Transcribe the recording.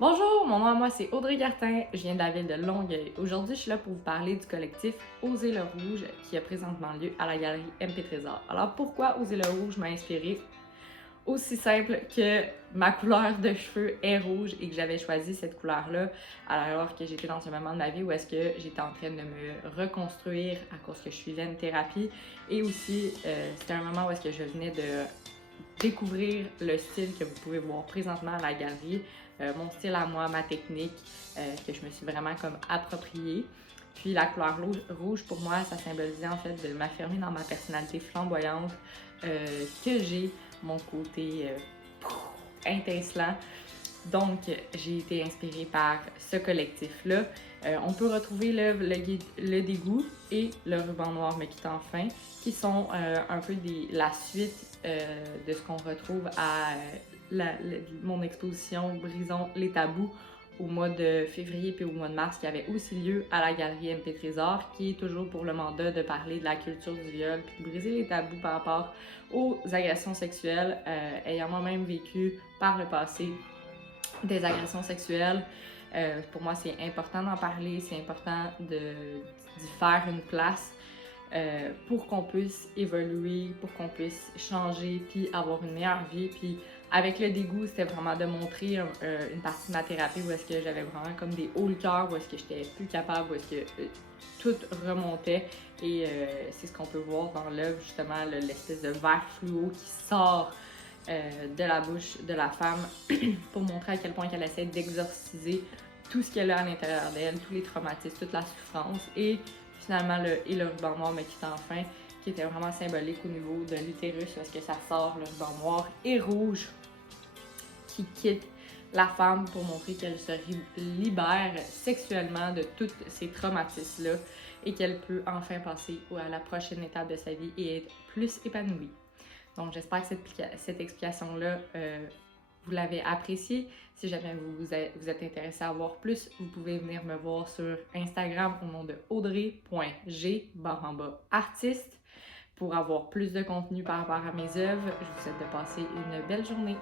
Bonjour, mon nom à moi c'est Audrey Gartin, je viens de la ville de Longueuil. Aujourd'hui, je suis là pour vous parler du collectif Oser le Rouge qui a présentement lieu à la galerie MP Trésor. Alors pourquoi Oser le Rouge m'a inspiré? Aussi simple que ma couleur de cheveux est rouge et que j'avais choisi cette couleur-là alors que j'étais dans un moment de ma vie où est-ce que j'étais en train de me reconstruire à cause que je suivais une thérapie et aussi c'était un moment où est-ce que je venais de découvrir le style que vous pouvez voir présentement à la galerie, mon style à moi, ma technique, que je me suis vraiment comme appropriée. Puis la couleur rouge pour moi, ça symbolisait en fait de m'affirmer dans ma personnalité flamboyante, que j'ai mon côté intincelant. Donc, j'ai été inspirée par ce collectif-là. On peut retrouver le dégoût et le ruban noir me quitte enfin, qui sont un peu la suite de ce qu'on retrouve à mon exposition Brisons les tabous au mois de février puis au mois de mars, qui avait aussi lieu à la galerie MP Trésor, qui est toujours pour le mandat de parler de la culture du viol puis de briser les tabous par rapport aux agressions sexuelles, ayant moi-même vécu par le passé des agressions sexuelles. Pour moi, c'est important d'en parler, c'est important d'y faire une place pour qu'on puisse évoluer, pour qu'on puisse changer, puis avoir une meilleure vie. Puis avec le dégoût, c'était vraiment de montrer une partie de ma thérapie où est-ce que j'avais vraiment comme des hauts le cœur, où est-ce que j'étais plus capable, où est-ce que tout remontait. Et c'est ce qu'on peut voir dans l'œuvre, justement, l'espèce de verre fluo qui sort de la bouche de la femme pour montrer à quel point qu'elle essaie d'exorciser tout ce qu'elle a à l'intérieur d'elle, tous les traumatismes, toute la souffrance. Et finalement, le ruban noir me quitte enfin, qui était vraiment symbolique au niveau de l'utérus, parce que ça sort, le ruban noir et rouge, qui quitte la femme pour montrer qu'elle se libère sexuellement de tous ces traumatismes-là et qu'elle peut enfin passer à la prochaine étape de sa vie et être plus épanouie. Donc, j'espère que cette explication-là, vous l'avez appréciée. Si jamais vous êtes intéressé à voir plus, vous pouvez venir me voir sur Instagram au nom de audrey.g_artiste pour avoir plus de contenu par rapport à mes œuvres. Je vous souhaite de passer une belle journée.